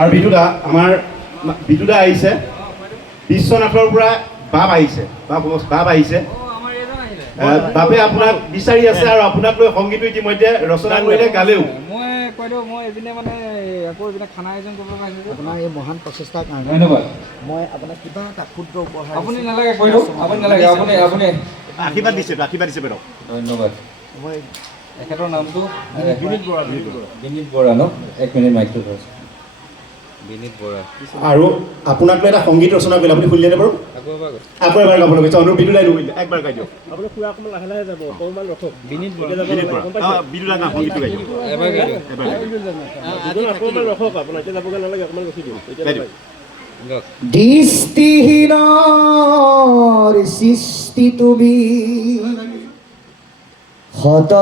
আৰু বিটুদা আমাৰ বিটুদা আহিছে। বিশ্বনাথৰ পৰা বাপ আহিছে। বাপ বাপ আহিছে। আহ, বাপে আপোনাক বিচাৰি আছে আৰু আপোনাক লৈ সংগীতটো ইতিমধ্যে ৰচনা কৰিলে গালেও। মই কৈ দিওঁ মই এইপিনে মানে আকৌ এইপিনে খানা আয়োজন কৰিব পাৰিছোঁ আপোনাৰ এই মহান প্ৰচেষ্টাৰ কাৰণে ধন্যবাদ। মই আপোনাক কিবা এটা ক্ষুদ্ৰ উপহাৰ আপুনি নালাগে কৈ দিওঁ। আপুনি নালাগে আপুনি আপুনি আশীৰ্বাদ দিছে আশীৰ্বাদ দিছে বাইদেউ। ধন্যবাদ। মই তেখেতৰ নামটো বিনীত বৰা, বিনীত বৰা। ন? এক মিনিট মাইকটো ধৰক। বিনীত বৰা আৰু আপোনাক লৈ এটা সংগীত ৰচনা কৰিলে আপুনি শুনিলেনে বাৰু আকৌ এবাৰ গাব লগা অনু বিদুলাই নুশুনিলে একবাৰ গাই দিয়ক বিনীত বৰা বিনীত বৰা অঁ, বিদুলা গান সংগীতটো গাই দিয়ক এবাৰ গাই দিয়ক এবাৰ গাই দিয়ক। গাই দিয়ক গাওক। দৃষ্টিহীনৰ সৃষ্টি তুমি শত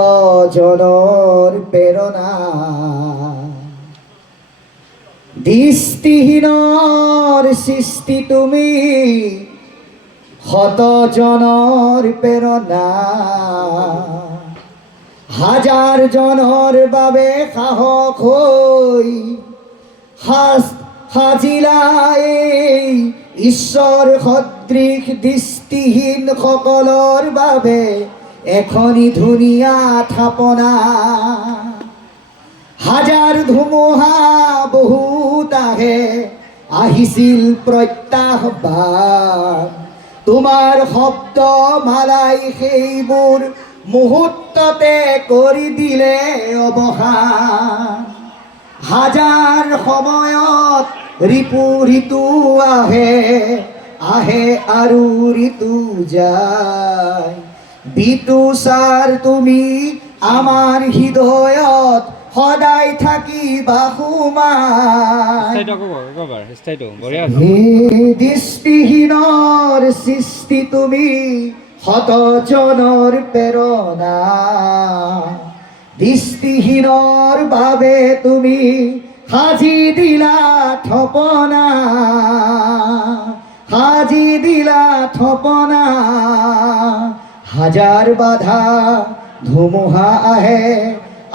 জনৰ প্ৰেৰণা দৃষ্টিহীনৰ সৃষ্টি তুমি। শত জনৰ প্ৰেৰণা হাজাৰ জনৰ বাবে সাহস হৈ সাজ সাজিলা এই ঈশ্বৰ সদৃশ দৃষ্টিহীন সকলৰ বাবে এখনি ধুনীয়া থাপনা। হাজাৰ ধুমুহা বহুত আহে আহিছিল প্ৰত্যাহ্বান তোমাৰ শব্দ মালাই সেইবোৰ মুহূৰ্ততে কৰি দিলে অৱসান। হাজাৰ সময়ত ৰিপু ঋতু আহে আহে আৰু ঋতু যায়। বিতু ছাৰ, তুমি আমাৰ হৃদয়ত সদায় হে দৃষ্টিহীনৰ সৃষ্টি তুমি শতজনৰ প্ৰেৰণা দৃষ্টিহীনৰ বাবে তুমি সাজি দিলা থপনা সাজি দিলা থপনা হাজাৰ বাধা ধুমুহা আহে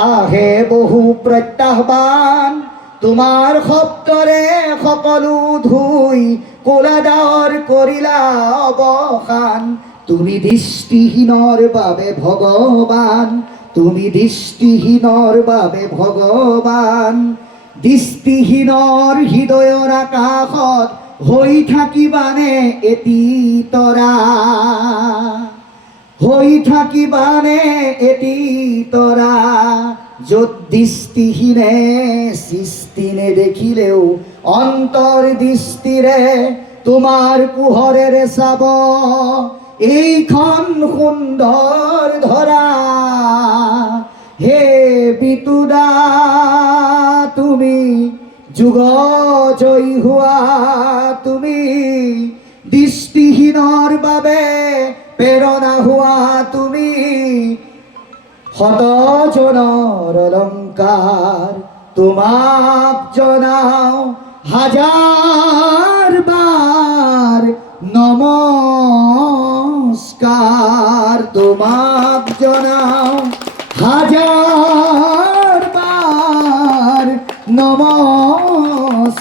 আহে বহু প্ৰত্যাহ্বান তোমাৰ শব্দৰে সকলো ধুই কোলাডাৱৰ কৰিলা অৱসান তুমি দৃষ্টিহীনৰ বাবে ভগৱান তুমি দৃষ্টিহীনৰ বাবে ভগৱান দৃষ্টিহীনৰ হৃদয়ৰ আকাশত হৈ থাকিবানে এটি তৰা হৈ থাকিবানে এটি তৰা য'ত দৃষ্টিহীনে সৃষ্টি নেদেখিলেও অন্তৰ দৃষ্টিৰে তোমাৰ পোহৰেৰে চাব এইখন সুন্দৰ ধৰা হে বিতুদা তুমি যুগ জয়ী হোৱা তুমি দৃষ্টিহীনৰ বাবে শতজনৰ অলংকাৰ তোমাক জনাও হাজাৰ বাৰ নমস্কাৰ তোমাক জনাও হাজাৰ বাৰ নমস্কাৰ